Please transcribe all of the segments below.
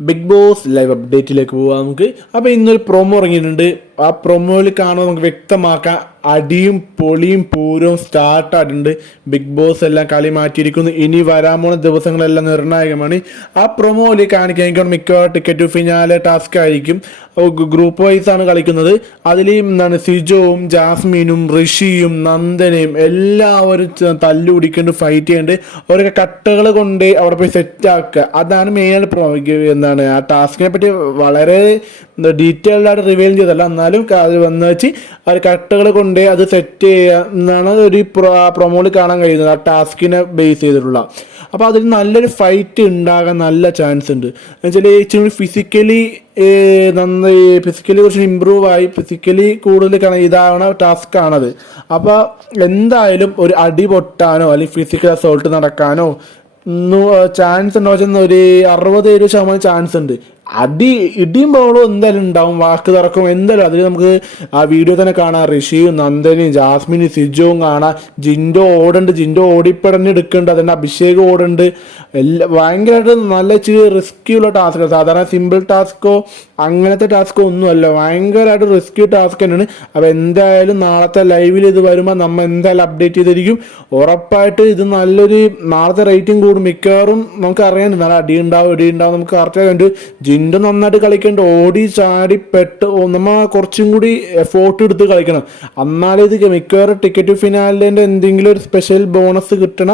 Big boss live അപ്ഡേറ്റിലേക്ക് പോവാം നമുക്ക്. അപ്പോൾ ഇന്നൊരു പ്രൊമോ ഇറങ്ങിയിട്ടുണ്ട്. ആ പ്രൊമോയിൽ കാണുമ്പോൾ നമുക്ക് വ്യക്തമാക്കാം. അടിയും പൊളിയും പൂരവും സ്റ്റാർട്ടായിട്ടുണ്ട് ബിഗ് ബോസ് എല്ലാം കളി മാറ്റിയിരിക്കുന്നു. ഇനി വരാൻ പോണ ദിവസങ്ങളെല്ലാം നിർണായകമാണ്. ആ പ്രൊമോയിൽ കാണിക്കാൻ മിക്കവാറും ടിക്കറ്റ് ഫിനാലെ ടാസ്ക് ആയിരിക്കും. ഗ്രൂപ്പ് വൈസ് ആണ് കളിക്കുന്നത്. അതിൽ എന്താണ് സിജോവും ജാസ്മിനും ഋഷിയും നന്ദനയും എല്ലാവരും തല്ലു തല്ലുപിടിക്കൊണ്ട് ഫൈറ്റ് ചെയ്യേണ്ട. ഓരോ കട്ടകൾ കൊണ്ട് അവിടെ പോയി സെറ്റ് ആക്കുക. അതാണ് പ്രോ എന്താണ് ആ ടാസ്കിനെ പറ്റി വളരെ ഡീറ്റെയിൽഡ് ആയിട്ട് റിവീൽ ചെയ്തല്ല എന്നാലും അത് വന്ന് വെച്ച് അവർ കട്ടകൾ കൊണ്ട് അത് സെറ്റ് ചെയ്യുക എന്നാണ് ഒരു പ്രൊമോയിൽ കാണാൻ കഴിയുന്നത് ആ ടാസ്കിനെ ബേസ് ചെയ്തിട്ടുള്ള. അപ്പോൾ അതിൽ നല്ലൊരു ഫൈറ്റ് ഉണ്ടാകാൻ നല്ല ചാൻസ് ഉണ്ട് എന്നുവെച്ചാൽ ഇച്ചിരി ഫിസിക്കലി നന്നായി ഫിസിക്കലി കുറച്ച് ഇമ്പ്രൂവ് ആയി ഫിസിക്കലി കൂടുതൽ ഇതാണ് ടാസ്ക് ആണത്. അപ്പോൾ എന്തായാലും ഒരു അടി പൊട്ടാനോ അല്ലെങ്കിൽ ഫിസിക്കൽ അസോൾട്ട് നടക്കാനോ ചാൻസ് ഉണ്ടോ ഒരു അറുപത് ഏഴ് ശതമാനം ചാൻസ് ഉണ്ട് അടി ഇടിയും ബഹളവും എന്തായാലും ഉണ്ടാവും. വാക്ക് തറക്കും എന്തായാലും. അതിൽ നമുക്ക് ആ വീഡിയോ തന്നെ കാണാം. ഋഷിയും നന്ദനും ജാസ്മിനും സിജുവും കാണാം. ജിൻഡോ ഓടുണ്ട് ജിൻഡോ ഓടിപ്പടഞ്ഞ് എടുക്കുന്നുണ്ട്. അതിന്റെ അഭിഷേകം ഓടുണ്ട് എല്ലാ ഭയങ്കരമായിട്ട് നല്ല ചെറിയ റിസ്ക്യൂ ഉള്ള ടാസ്ക് സാധാരണ സിമ്പിൾ ടാസ്കോ അങ്ങനത്തെ ടാസ്കോ ഒന്നുമല്ല ഭയങ്കരമായിട്ട് റിസ്ക്യൂ ടാസ്ക് തന്നെയാണ്. അപ്പോൾ എന്തായാലും നാളത്തെ ലൈവിൽ ഇത് വരുമ്പോൾ നമ്മൾ എന്തായാലും അപ്ഡേറ്റ് ചെയ്തിരിക്കും. ഉറപ്പായിട്ട് ഇത് നല്ലൊരു നാളത്തെ റേറ്റിംഗ് കൂടും. മിക്കവാറും നമുക്ക് അറിയാൻ നല്ല അടി ഉണ്ടാവും ഇടി നമുക്ക് കറക്റ്റായി കണ്ടു ജിൻഡു നന്നായിട്ട് കളിക്കേണ്ട ഓടി ചാടി പെട്ട് നമ്മൾ നമ്മ കുറച്ചും കൂടി എഫോർട്ട് എടുത്ത് കളിക്കണം. എന്നാലേ ഇത് മിക്കവാറും ടിക്കറ്റ് ഫിനാലിന്റെ എന്തെങ്കിലും ഒരു സ്പെഷ്യൽ ബോണസ് കിട്ടണ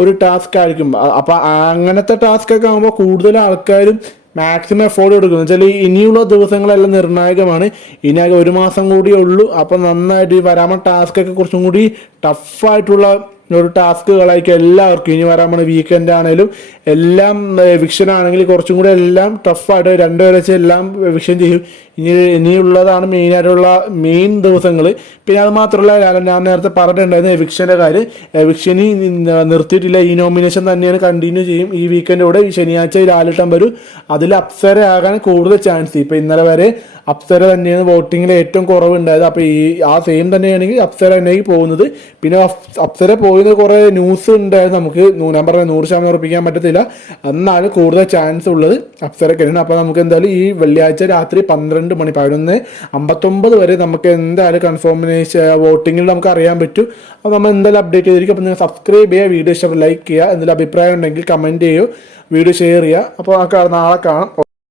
ഒരു ടാസ്ക് ആയിരിക്കും. അപ്പോൾ അപ്പൊ അങ്ങനത്തെ ടാസ്ക് ഒക്കെ ആകുമ്പോൾ കൂടുതൽ ആൾക്കാരും മാക്സിമം എഫോർഡ് കൊടുക്കുന്നു വെച്ചാൽ ഇനിയുള്ള ദിവസങ്ങളെല്ലാം നിർണായകമാണ്. ഇനി ഒരു മാസം കൂടിയേ ഉള്ളൂ. അപ്പം നന്നായിട്ട് ഈ വരാമ ടാസ്ക് ഒക്കെ കുറച്ചും കൂടി ടഫായിട്ടുള്ള ഒരു ടാസ്കുകളായിരിക്കും എല്ലാവർക്കും. ഇനി വരാൻ പോണ വീക്കെൻഡ് ആണെങ്കിലും എല്ലാം വിക്ഷൻ ആണെങ്കിൽ കുറച്ചും കൂടി എല്ലാം ടഫായിട്ട് രണ്ടുപേരെ വെച്ച് എല്ലാം വിക്ഷൻ ചെയ്യും. ഇനി ഇനിയുള്ളതാണ് മെയിനായിട്ടുള്ള മെയിൻ ദിവസങ്ങൾ പിന്നെ അത് മാത്രമല്ല ഞാൻ- നേരത്തെ പറഞ്ഞിട്ടുണ്ടായിരുന്നു എവിക്ഷന്റെ കാര്യം. എവിക്ഷനി നിർത്തിയിട്ടില്ല. ഈ നോമിനേഷൻ തന്നെയാണ് കണ്ടിന്യൂ ചെയ്യും. ഈ വീക്കെൻഡോടെ ശനിയാഴ്ച ലാലിട്ടം വരും. അതിൽ അപ്സര ആകാൻ കൂടുതൽ ചാൻസ് ഇപ്പം ഇന്നലെ വരെ അപ്സര തന്നെയാണ്. വോട്ടിങ്ങിൽ ഏറ്റവും കുറവുണ്ടായത്. അപ്പോൾ ഈ ആ സെയിം തന്നെയാണെങ്കിൽ അപ്സര തന്നെയായി പോകുന്നത്. പിന്നെ അപ്സര പോയത് കുറേ ന്യൂസ് ഉണ്ടായിരുന്നു. നമുക്ക് ഞാൻ പറഞ്ഞ നൂറ് ശതമാനം ഉറപ്പിക്കാൻ പറ്റത്തില്ല. എന്നാലും കൂടുതൽ ചാൻസ് ഉള്ളത്. അപ്സരക്കാണ് അപ്പോൾ നമുക്ക് എന്തായാലും ഈ വെള്ളിയാഴ്ച രാത്രി പന്ത്രണ്ട് മണി പതിനൊന്ന് അമ്പത്തൊമ്പത് വരെ നമുക്ക് എന്തായാലും കൺഫോമിനേഷൻ വോട്ടിങ്ങിൽ നമുക്ക് അറിയാൻ പറ്റും. അപ്പോൾ നമ്മൾ എന്തായാലും അപ്ഡേറ്റ് ചെയ്തിരിക്കും. അപ്പോൾ നിങ്ങൾ സബ്സ്ക്രൈബ് ചെയ്യുക വീഡിയോ ഇഷ്ടം ലൈക്ക് ചെയ്യുക. എന്തെങ്കിലും അഭിപ്രായം ഉണ്ടെങ്കിൽ കമന്റ് ചെയ്യുക വീഡിയോ ഷെയർ ചെയ്യുക. അപ്പോൾ നാളെ കാണാം.